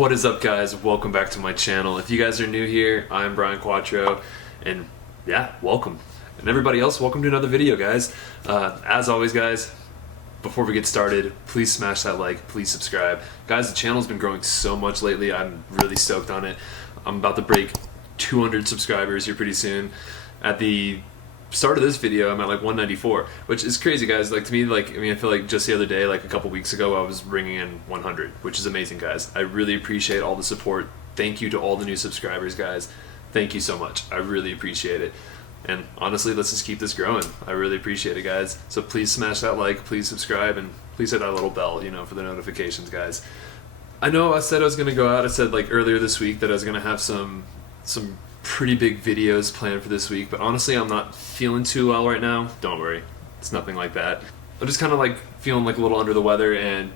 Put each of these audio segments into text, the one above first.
What is up, guys? Welcome back to my channel. If you guys are new here, I'm Brian Quattro, and yeah, welcome. And everybody else, welcome to another video, guys. As always, guys, before we get started, please smash that like, please subscribe. Guys, the channel's been growing so much lately. I'm really stoked on it. I'm about to break 200 subscribers here pretty soon. At the start of this video, I'm at like 194, which is crazy, guys. Like, to me, like, I feel like just the other day, like a couple weeks ago, I was bringing in 100, which is amazing, guys. I really appreciate all the support. Thank you to all the new subscribers, guys. Thank you so much. I really appreciate it. And honestly, let's just keep this growing. I really appreciate it, guys. So please smash that like, please subscribe, and please hit that little bell, for the notifications, guys. I know I said I was gonna go out. I said like earlier this week that I was gonna have some pretty big videos planned for this week, but honestly, I'm not feeling too well right now. Don't worry, it's nothing like that. I'm just kind of like feeling like a little under the weather and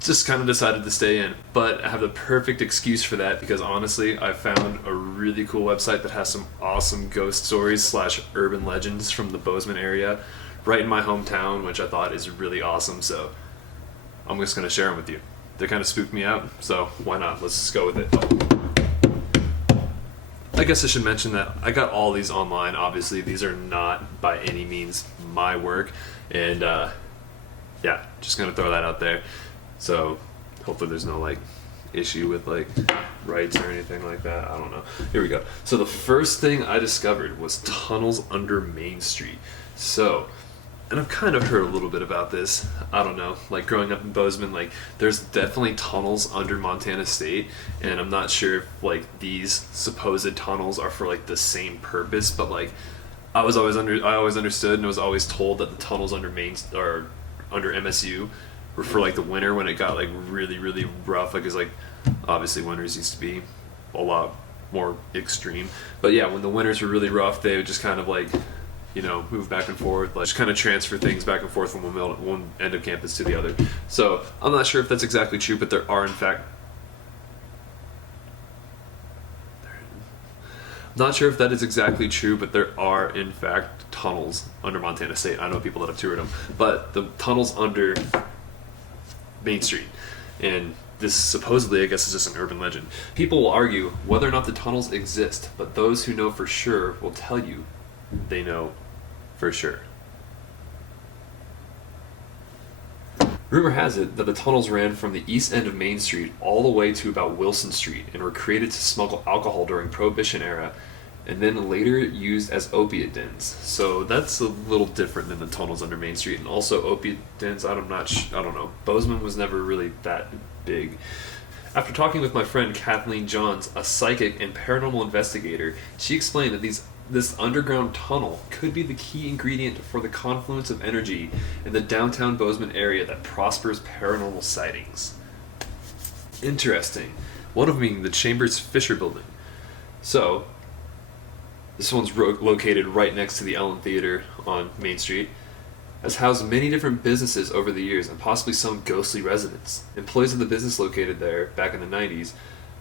just kind of decided to stay in. But I have the perfect excuse for that because honestly, I found a really cool website that has some awesome ghost stories / urban legends from the Bozeman area right in my hometown, which I thought is really awesome. So I'm just gonna share them with you. They kind of spooked me out, so why not? Let's just go with it. I guess I should mention that I got all these online. Obviously, these are not by any means my work, and yeah, just gonna throw that out there. So hopefully there's no like issue with like rights or anything like that. I don't know. Here we go. So the first thing I discovered was tunnels under Main Street. So, and I've kind of heard a little bit about this. I don't know, like growing up in Bozeman, like there's definitely tunnels under Montana State, and I'm not sure if like these supposed tunnels are for like the same purpose, but like I always understood and was always told that the tunnels under under MSU were for like the winter when it got like really rough, like it's like obviously winters used to be a lot more extreme, but yeah, when the winters were really rough, they would just kind of like move back and forth, like just kind of transfer things back and forth from one end of campus to the other. So I'm not sure if that's exactly true, but there are in fact tunnels under Montana State. I know people that have toured them, but the tunnels under Main Street, and this supposedly, I guess, is just an urban legend. People will argue whether or not the tunnels exist, but those who know for sure will tell you they know for sure. Rumor has it that the tunnels ran from the east end of Main Street all the way to about Wilson Street and were created to smuggle alcohol during Prohibition era, and then later used as opiate dens. So that's a little different than the tunnels under Main Street. And also opiate dens, I don't know. Bozeman was never really that big. After talking with my friend Kathleen Johns, a psychic and paranormal investigator, she explained that this underground tunnel could be the key ingredient for the confluence of energy in the downtown Bozeman area that prospers paranormal sightings. Interesting. One of them being the Chambers Fisher Building. So, this one's located right next to the Ellen Theater on Main Street, has housed many different businesses over the years and possibly some ghostly residents. Employees of the business located there back in the 90s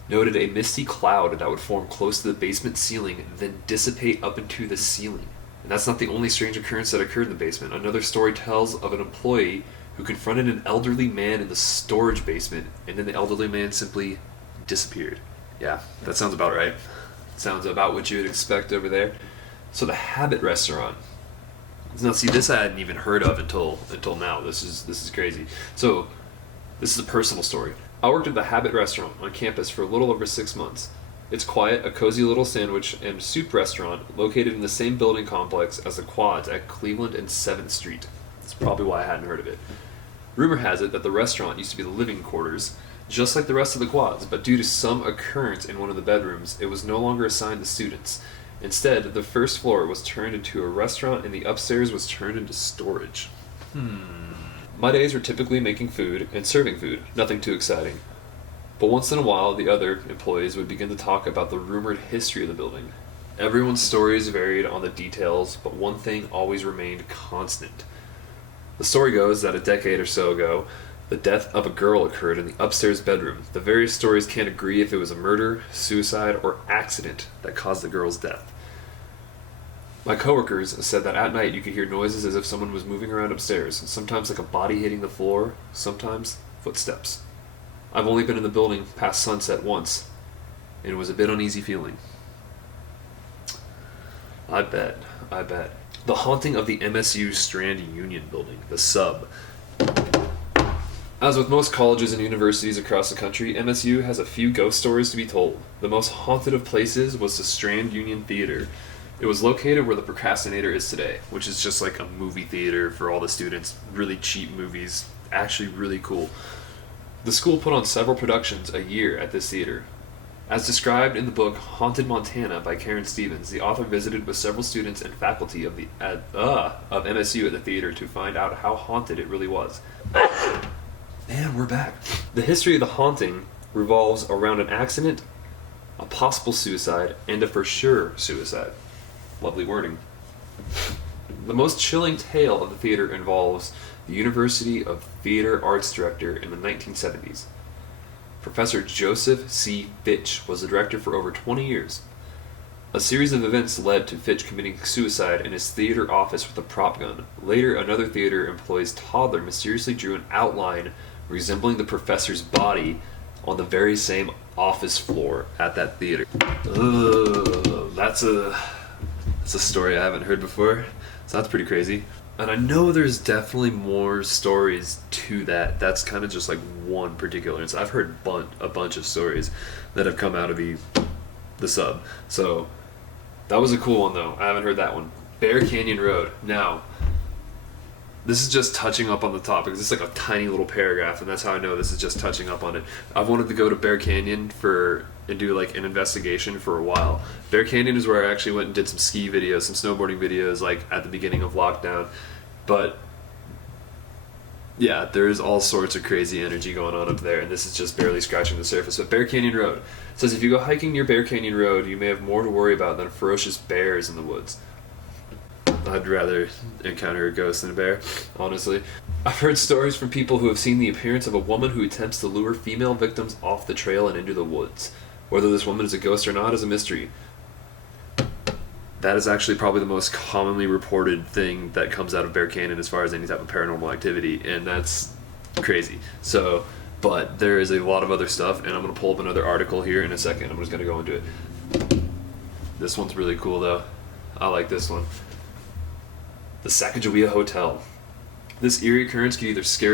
noted a misty cloud that would form close to the basement ceiling, then dissipate up into the ceiling. And that's not the only strange occurrence that occurred in the basement. Another story tells of an employee who confronted an elderly man in the storage basement, and then the elderly man simply disappeared. Yeah, that sounds about right. Sounds about what you would expect over there. So the Habit Restaurant. Now, see, this I hadn't even heard of until now. This is crazy. So, this is a personal story. I worked at the Habit Restaurant on campus for a little over 6 months. It's quiet, a cozy little sandwich and soup restaurant located in the same building complex as the Quads at Cleveland and 7th Street. That's probably why I hadn't heard of it. Rumor has it that the restaurant used to be the living quarters, just like the rest of the Quads, but due to some occurrence in one of the bedrooms, it was no longer assigned to students. Instead, the first floor was turned into a restaurant and the upstairs was turned into storage. My days were typically making food and serving food, nothing too exciting. But once in a while, the other employees would begin to talk about the rumored history of the building. Everyone's stories varied on the details, but one thing always remained constant. The story goes that a decade or so ago, the death of a girl occurred in the upstairs bedroom. The various stories can't agree if it was a murder, suicide, or accident that caused the girl's death. My coworkers said that at night you could hear noises as if someone was moving around upstairs, sometimes like a body hitting the floor, sometimes footsteps. I've only been in the building past sunset once, and it was a bit uneasy feeling. I bet. The haunting of the MSU Strand Union building, the sub. As with most colleges and universities across the country, MSU has a few ghost stories to be told. The most haunted of places was the Strand Union Theater. It was located where the Procrastinator is today, which is just like a movie theater for all the students. Really cheap movies, actually really cool. The school put on several productions a year at this theater. As described in the book Haunted Montana by Karen Stevens, the author visited with several students and faculty of MSU at the theater to find out how haunted it really was. And we're back. The history of the haunting revolves around an accident, a possible suicide, and a for sure suicide. Lovely wording. The most chilling tale of the theater involves the University of Theater Arts director in the 1970s. Professor Joseph C. Fitch was the director for over 20 years. A series of events led to Fitch committing suicide in his theater office with a prop gun. Later, another theater employee's toddler mysteriously drew an outline resembling the professor's body on the very same office floor at that theater. That's a story I haven't heard before, so that's pretty crazy. And I know there's definitely more stories to that. That's kind of just like one particular instance. I've heard a bunch of stories that have come out of the sub. So that was a cool one though. I haven't heard that one. Bear Canyon Road. Now, this is just touching up on the topic. It's like a tiny little paragraph, and that's how I know this is just touching up on it. I've wanted to go to Bear Canyon and do like an investigation for a while. Bear Canyon is where I actually went and did some ski videos, some snowboarding videos, like at the beginning of lockdown. But yeah, there's all sorts of crazy energy going on up there, and this is just barely scratching the surface. But Bear Canyon Road says if you go hiking near Bear Canyon Road, you may have more to worry about than ferocious bears in the woods. I'd rather encounter a ghost than a bear, honestly. I've heard stories from people who have seen the appearance of a woman who attempts to lure female victims off the trail and into the woods. Whether this woman is a ghost or not is a mystery. That is actually probably the most commonly reported thing that comes out of Bear Canyon as far as any type of paranormal activity, and that's crazy. So, but there is a lot of other stuff, and I'm going to pull up another article here in a second. I'm just going to go into it. This one's really cool, though. I like this one. The Sacajawea Hotel. This eerie occurrence could either scare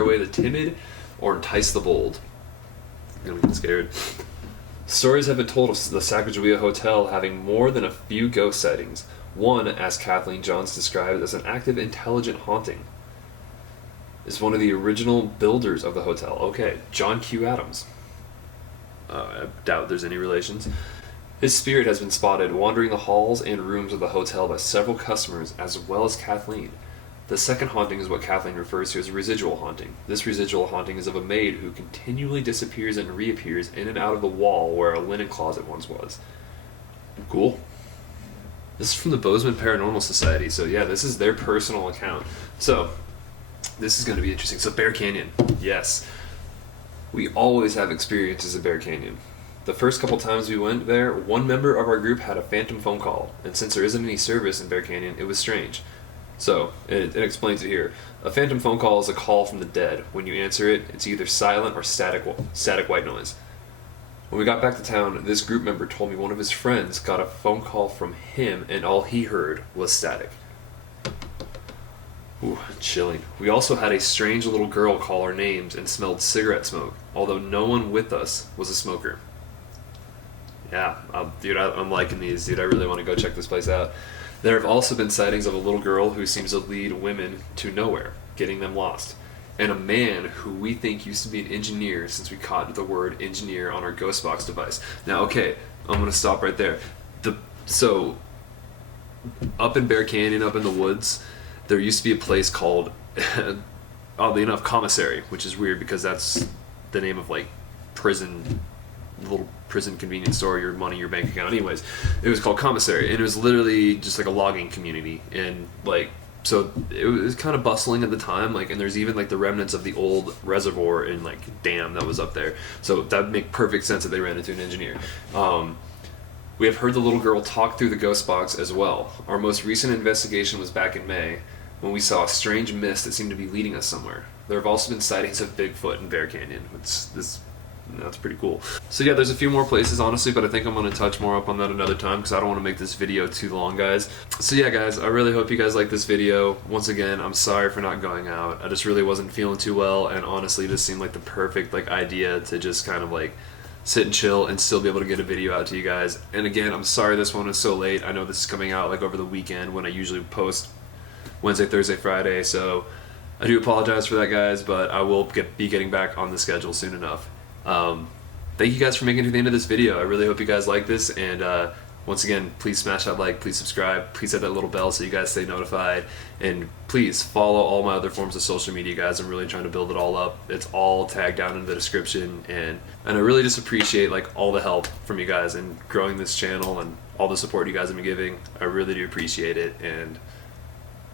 away the timid or entice the bold. I'm gonna get scared. Stories have been told of the Sacajawea Hotel having more than a few ghost sightings. One, as Kathleen Johns described as an active, intelligent haunting, is one of the original builders of the hotel. Okay, John Q. Adams. I doubt there's any relations. His spirit has been spotted wandering the halls and rooms of the hotel by several customers, as well as Kathleen. The second haunting is what Kathleen refers to as a residual haunting. This residual haunting is of a maid who continually disappears and reappears in and out of the wall where a linen closet once was. Cool. This is from the Bozeman Paranormal Society, so yeah, this is their personal account. So, this is going to be interesting. So, Bear Canyon. Yes. We always have experiences at Bear Canyon. The first couple times we went there, one member of our group had a phantom phone call, and since there isn't any service in Bear Canyon, it was strange. So, it explains it here. A phantom phone call is a call from the dead. When you answer it, it's either silent or static white noise. When we got back to town, this group member told me one of his friends got a phone call from him, and all he heard was static. Ooh, chilling. We also had a strange little girl call our names and smelled cigarette smoke, although no one with us was a smoker. Yeah, dude, I'm liking these. Dude, I really want to go check this place out. There have also been sightings of a little girl who seems to lead women to nowhere, getting them lost. And a man who we think used to be an engineer, since we caught the word engineer on our ghost box device. Now, okay, I'm going to stop right there. So, up in Bear Canyon, up in the woods, there used to be a place called, oddly enough, Commissary, which is weird because that's the name of, like, little prison convenience store, your money, your bank account. Anyways, it was called Commissary, and it was literally just like a logging community, and like, so it was kind of bustling at the time, like, and there's even like the remnants of the old reservoir and like dam that was up there, so that would make perfect sense that they ran into an engineer. We have heard the little girl talk through the ghost box as well. Our most recent investigation was back in May. when we saw a strange mist that seemed to be leading us somewhere. There have also been sightings of Bigfoot in Bear Canyon. That's pretty cool. So yeah, there's a few more places, honestly, but I think I'm going to touch more up on that another time because I don't want to make this video too long, guys. So yeah, guys, I really hope you guys like this video. Once again, I'm sorry for not going out. I just really wasn't feeling too well, and honestly, this seemed like the perfect idea to just kind of sit and chill and still be able to get a video out to you guys. And again, I'm sorry this one is so late. I know this is coming out over the weekend when I usually post Wednesday, Thursday, Friday, so I do apologize for that, guys, but I will be getting back on the schedule soon enough. Thank you guys for making it to the end of this video. I really hope you guys like this, and once again, please smash that like, please subscribe, please hit that little bell so you guys stay notified, and please follow all my other forms of social media, guys. I'm really trying to build it all up. It's all tagged down in the description, and I really just appreciate all the help from you guys in growing this channel and all the support you guys have been giving. I really do appreciate it, and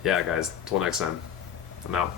yeah, guys, till next time, I'm out.